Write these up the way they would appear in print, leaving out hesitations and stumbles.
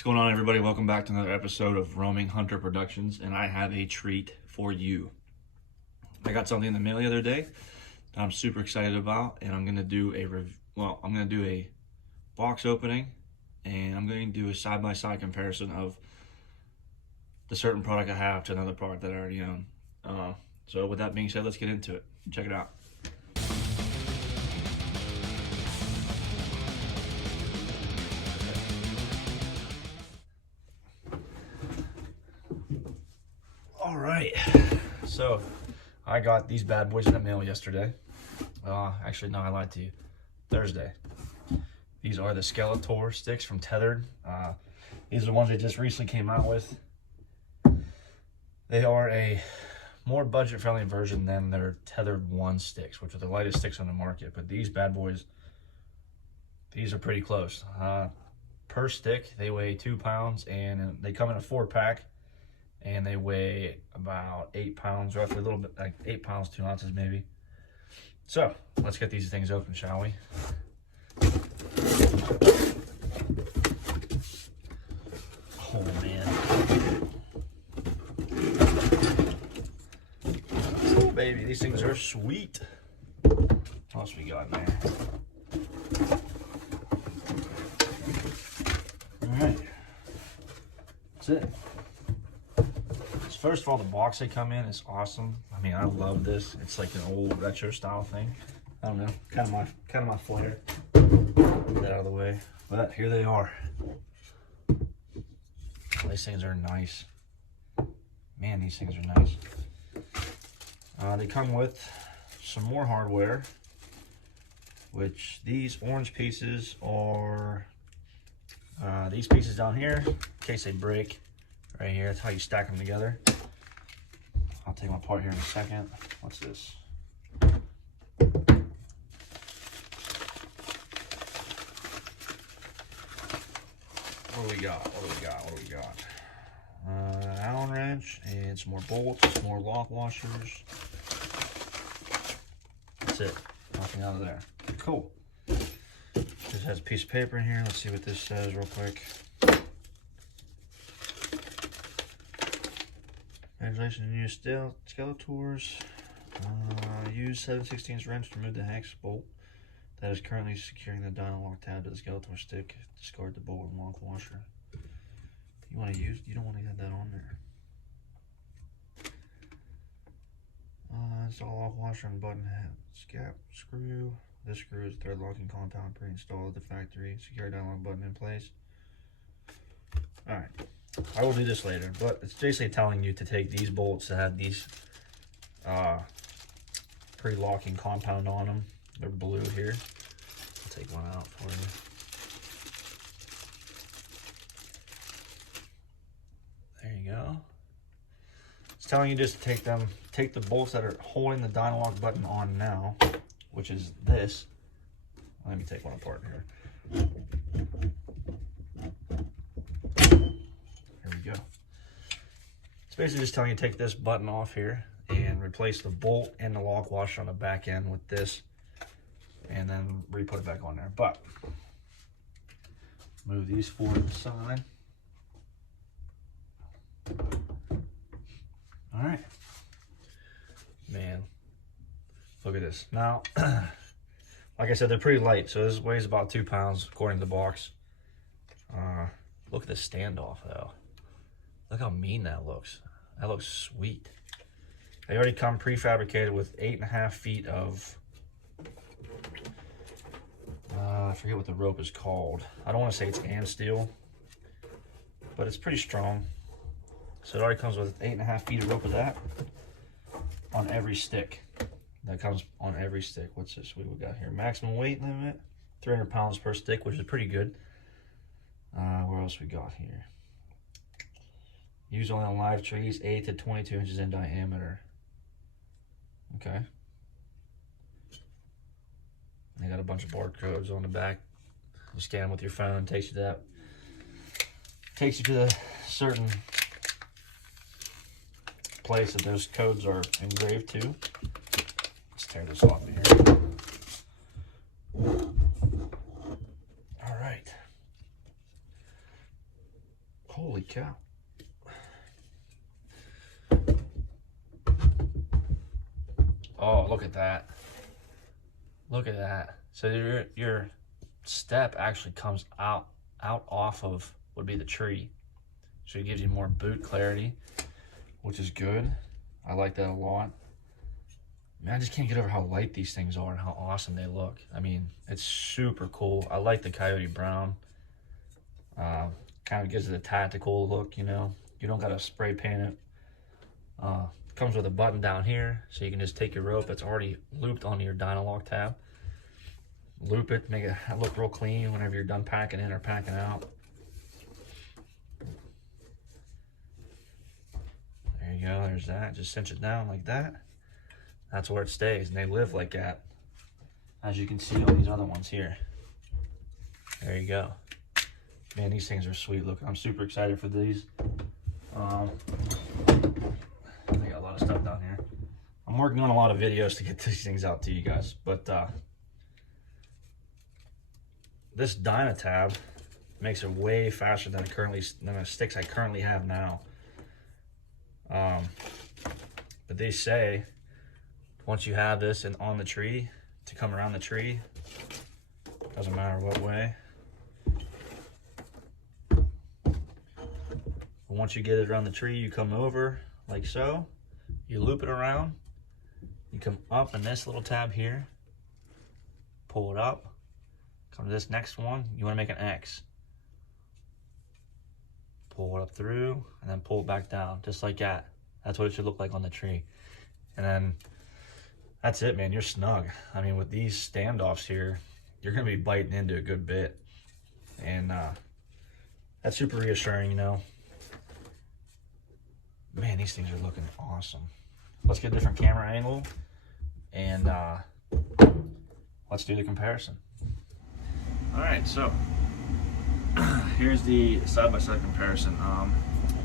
What's going on, everybody? Welcome back to another episode of Roaming Hunter Productions, and I have a treat for you. I got something in the mail the other day that I'm super excited about, and I'm gonna do a box opening, and I'm going to do a side-by-side comparison of the certain product I have to another product that I already own. So with that being said, let's get into it. Check it out. All right, so I got these bad boys in the mail yesterday. Actually, no, I lied to you. Thursday. These are the Skeletor sticks from Tethrd. These are the ones they just recently came out with. They are a more budget-friendly version than their Tethrd 1 sticks, which are the lightest sticks on the market. But these bad boys, these are pretty close. Per stick, they weigh 2 pounds, and they come in a 4-pack. And they weigh about 8 pounds, roughly, a little bit, like 8 pounds, 2 ounces maybe. So, let's get these things open, shall we? Oh, man. Oh, baby, these things are sweet. What else we got in there? All right. That's it. First of all, the box they come in is awesome. I mean, I love this. It's like an old retro style thing. I don't know, kind of my flair. Get that out of the way. But here they are. These things are nice. Man, these things are nice. They come with some more hardware, which these orange pieces are these pieces down here in case they break. Right here, that's how you stack them together. I'll take them apart here in a second. What's this? What do we got? Allen wrench and some more bolts, some more lock washers. That's it. Nothing out of there. Cool. Just has a piece of paper in here. Let's see what this says real quick. Congratulations on new Skeletors. Use 7/16 wrench to remove the hex bolt that is currently securing the dyno lock tab to the Skeletor stick. Discard the bolt and lock washer. You don't want to have that on there. Install lock washer and button head cap screw. This screw is thread locking compound pre-installed at the factory. Secure dyno lock button in place. Alright. I will do this later, but it's basically telling you to take these bolts that have these pre-locking compound on them. They're blue here. I'll take one out for you. There you go. It's telling you just to take the bolts that are holding the dyno lock button on now, which is this. Let me take one apart here. Go. It's basically just telling you to take this button off here and replace the bolt and the lock washer on the back end with this, and then re-put it back on there. But move these four to the side. All right, man, look at this. Now, like I said, they're pretty light, so this weighs about 2 pounds according to the box. Look at the standoff though. Look how mean that looks. That looks sweet. They already come prefabricated with 8.5 feet of, I forget what the rope is called. I don't want to say it's and steel, but it's pretty strong. So it already comes with 8.5 feet of rope of that on every stick. That comes on every stick. What's this? What do we got here? Maximum weight limit, 300 pounds per stick, which is pretty good. Where else we got here? Use only on live trees, 8 to 22 inches in diameter. Okay. They got a bunch of barcodes on the back. You scan them with your phone, takes you to the certain place that those codes are engraved to. Let's tear this off of here. All right. Holy cow. Oh, look at that. Look at that. So your step actually comes out off of would be the tree. So it gives you more boot clarity, which is good. I like that a lot. Man, I just can't get over how light these things are and how awesome they look. I mean, it's super cool. I like the coyote brown. Kind of gives it a tactical look, you know. You don't gotta spray paint it. Comes with a button down here, so you can just take your rope that's already looped onto your Dynalock tab. Loop it, make it look real clean whenever you're done packing in or packing out. There you go, there's that. Just cinch it down like that. That's where it stays, and they live like that. As you can see on these other ones here. There you go. Man, these things are sweet. Look, I'm super excited for these. I got a lot of stuff down here. I'm working on a lot of videos to get these things out to you guys, but this Dynatab makes it way faster than the sticks I currently have now. But they say once you have this and on the tree, to come around the tree, doesn't matter what way. But once you get it around the tree, you come over like so, you loop it around, you come up in this little tab here, pull it up, come to this next one, you want to make an X. Pull it up through and then pull it back down, just like that. That's what it should look like on the tree. And then that's it, man, you're snug. I mean, with these standoffs here, you're gonna be biting into a good bit. And that's super reassuring, you know. Man, these things are looking awesome. Let's get a different camera angle and let's do the comparison. All right, so here's the side-by-side comparison.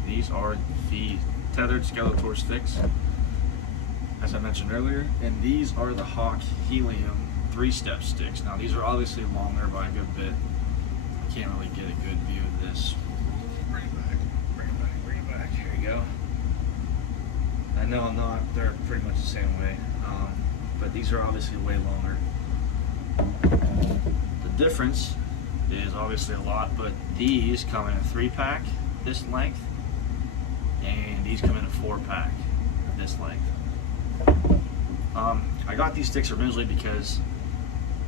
These are the Tethrd Skeletor sticks, as I mentioned earlier, and these are the Hawk Helium 3-step sticks. Now, these are obviously longer by a good bit. I can't really get a good view of this. Bring it back, bring it back, bring it back. Here you go. I know I'm not, they're pretty much the same way, but these are obviously way longer. The difference is obviously a lot, but these come in a 3-pack this length, and these come in a 4-pack this length. I got these sticks originally because,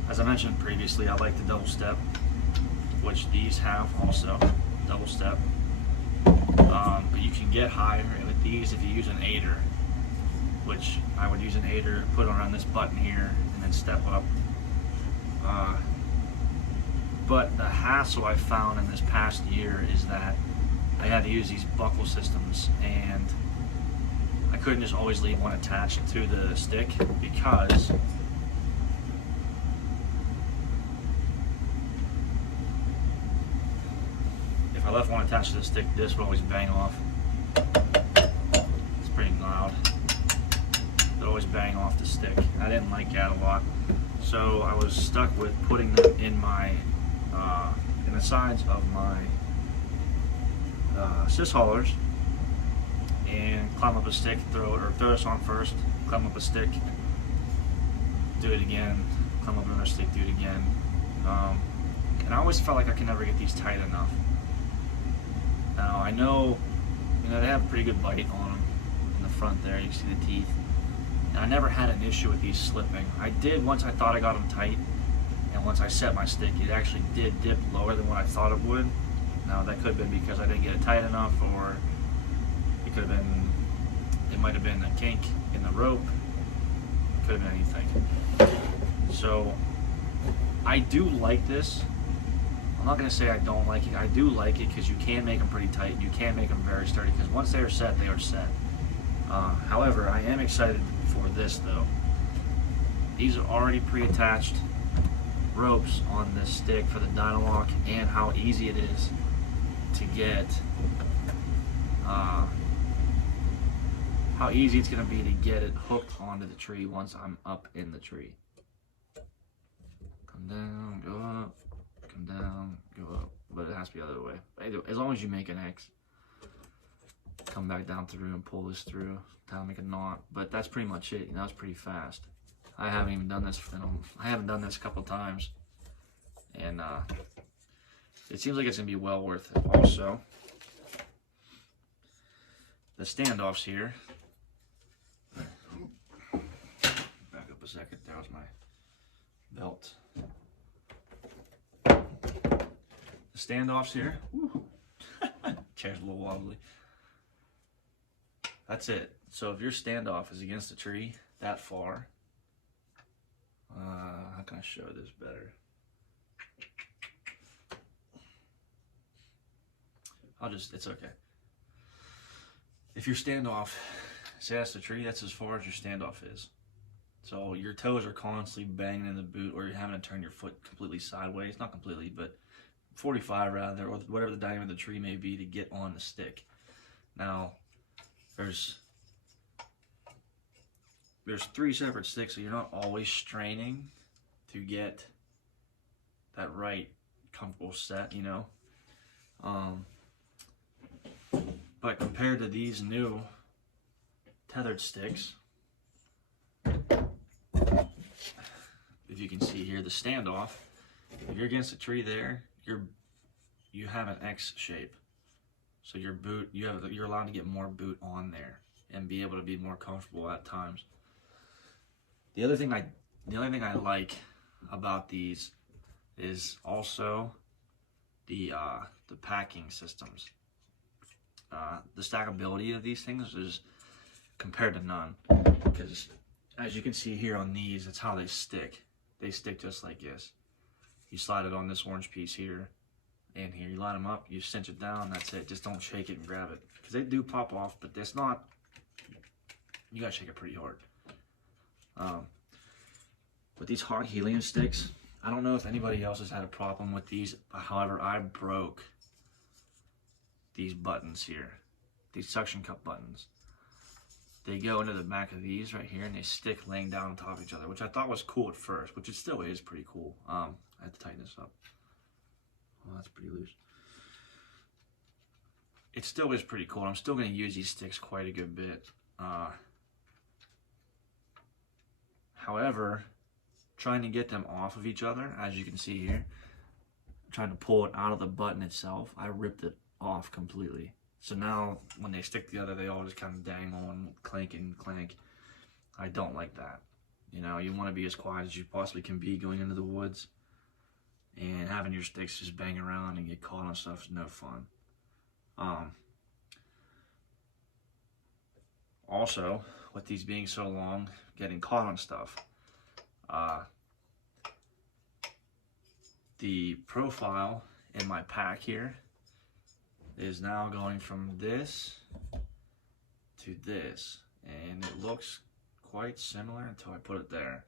as I mentioned previously, I like the double step, which these have also, double step. But you can get higher with these if you use an 8er, which I would use an 8er, put it around this button here, and then step up. But the hassle I found in this past year is that I had to use these buckle systems, and I couldn't just always leave one attached to the stick, because if I left one attached to the stick, this would always bang off. It's pretty loud. It would always bang off the stick. I didn't like that a lot, so I was stuck with putting them in my in the sides of my sys haulers, and climb up a stick, throw this on first, climb up a stick, do it again, climb up another stick, do it again. And I always felt like I could never get these tight enough. Now I know, you know, they have a pretty good bite on them in the front there. You see the teeth. And I never had an issue with these slipping. I did once I thought I got them tight, and once I set my stick, it actually did dip lower than what I thought it would. Now that could have been because I didn't get it tight enough, or it could have been, it might have been a kink in the rope. It could have been anything. So I do like this. I'm not going to say I don't like it. I do like it because you can make them pretty tight. You can make them very sturdy, because once they are set, they are set. However, I am excited for this though. These are already pre-attached ropes on this stick for the Dynalock, and how easy it is to get, how easy it's going to be to get it hooked onto the tree once I'm up in the tree. Come down, go up, come down, go up, but it has to be the other way. As long as you make an X. come back down through and pull this through to make a knot. But that's pretty much it. That was pretty fast. I haven't even done this. I haven't done this a couple times, and it seems like it's gonna be well worth it. Also, the standoffs here. Back up a second. That was my belt. The standoffs here. Chair's a little wobbly. That's it. So if your standoff is against a tree that far, how can I show this better? It's okay. If your standoff is against the tree, that's as far as your standoff is. So your toes are constantly banging in the boot, or you're having to turn your foot completely sideways. Not completely, but 45 rather, or whatever the diameter of the tree may be to get on the stick. Now, there's 3 separate sticks, so you're not always straining to get that right comfortable set, you know. But compared to these new Tethrd sticks, if you can see here, the standoff, if you're against a tree there, you have an X shape. So your boot, you're allowed to get more boot on there and be able to be more comfortable at times. The other thing I like about these is also the packing systems. The stackability of these things is compared to none, because as you can see here on these, that's how they stick. They stick just like this. You slide it on this orange piece here and here, you line them up, you cinch it down, that's it. Just don't shake it and grab it, because they do pop off, but it's not, you gotta shake it pretty hard. With these hot helium sticks, I don't know if anybody else has had a problem with these. However, I broke these buttons here, these suction cup buttons. They go into the back of these right here, and they stick laying down on top of each other, which I thought was cool at first, which it still is pretty cool. I have to tighten this up. Well, that's pretty loose. It still is pretty cool. I'm still going to use these sticks quite a good bit. However, trying to get them off of each other, as you can see here, trying to pull it out of the button itself, I ripped it off completely. So now when they stick together, they all just kind of dangle and clank and clank. I don't like that. You know, you want to be as quiet as you possibly can be going into the woods, and having your sticks just bang around and get caught on stuff is no fun. Also, with these being so long, getting caught on stuff, the profile in my pack here is now going from this to this, and it looks quite similar until I put it there.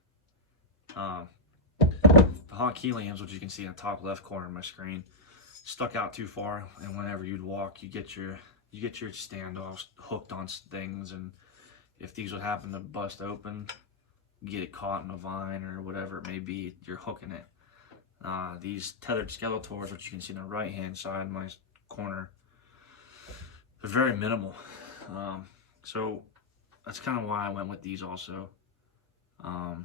The hot heliums, which you can see in the top left corner of my screen, stuck out too far, and whenever you'd walk, you get your standoffs hooked on things, and if these would happen to bust open, you get it caught in a vine or whatever it may be, you're hooking it. These Tethrd Skeletors, which you can see on the right hand side in my corner, they're very minimal. So that's kind of why I went with these also. I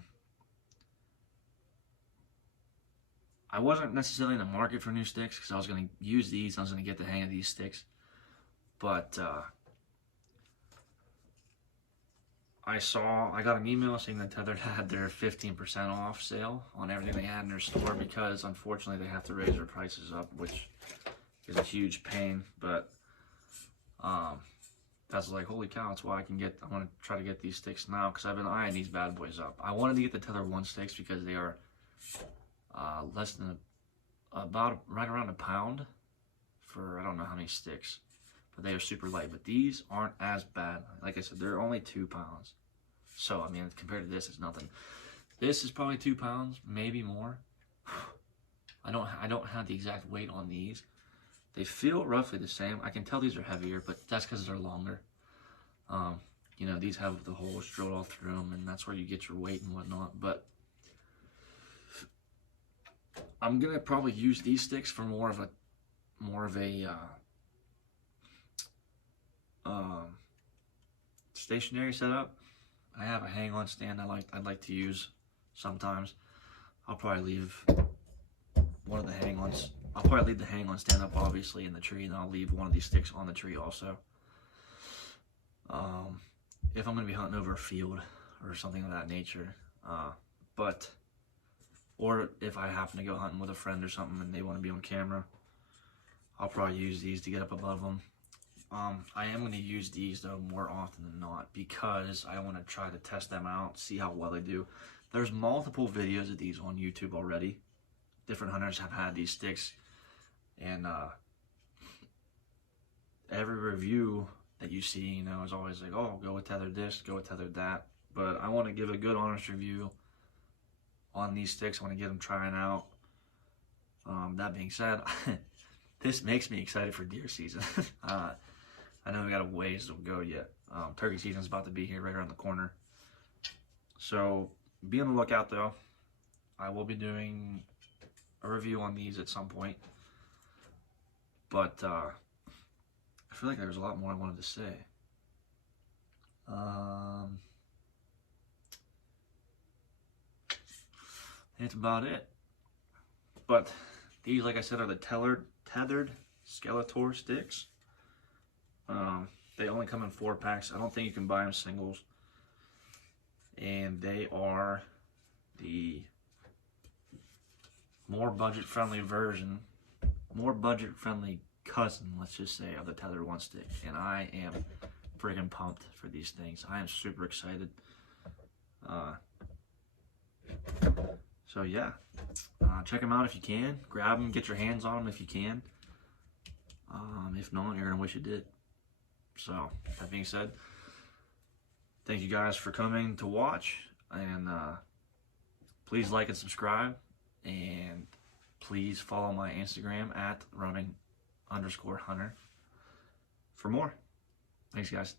wasn't necessarily in the market for new sticks, because I was going to use these, I was going to get the hang of these sticks. But I got an email saying that Tethrd had their 15% off sale on everything they had in their store, because unfortunately they have to raise their prices up, which is a huge pain. But that's like, holy cow, that's why I want to try to get these sticks now, because I've been eyeing these bad boys up. I wanted to get the Tethrd 1 sticks because they are less than right around a pound for I don't know how many sticks, but they are super light. But these aren't as bad. Like I said, they're only 2 pounds, so I mean, compared to this, it's nothing. This is probably 2 pounds, maybe more. I don't have the exact weight on these. They feel roughly the same. I can tell these are heavier, but that's because they're longer. You know, these have the holes drilled all through them, and that's where you get your weight and whatnot. But I'm gonna probably use these sticks for more of a stationary setup, I have a hang-on stand I'd like to use sometimes. I'll probably leave one of the hang-ons. I'll probably leave the hang-on stand up obviously in the tree, and I'll leave one of these sticks on the tree also. If I'm gonna be hunting over a field or something of that nature, or if I happen to go hunting with a friend or something and they want to be on camera, I'll probably use these to get up above them. I am going to use these though more often than not because I want to try to test them out, see how well they do. There's multiple videos of these on YouTube already. Different hunters have had these sticks, and every review that you see, you know, is always like, oh, go with Tethrd this, go with Tethrd that. But I want to give a good, honest review on these sticks. I want to get them trying out. That being said, this makes me excited for deer season. I know we got a ways to go yet. Turkey season is about to be here right around the corner. So be on the lookout though. I will be doing a review on these at some point. But I feel like there was a lot more I wanted to say. That's about it. But these, like I said, are the Tethrd Skeletor sticks. They only come in 4-packs. I don't think you can buy them singles. And they are the more budget-friendly version, more budget-friendly cousin, let's just say, of the Tethrd 1 stick. And I am friggin' pumped for these things. I am super excited. So yeah, check them out if you can. Grab them, get your hands on them if you can. If not, you're gonna wish you did. So that being said, thank you guys for coming to watch, and please like and subscribe, and please follow my Instagram at roaming_hunter for more. Thanks guys.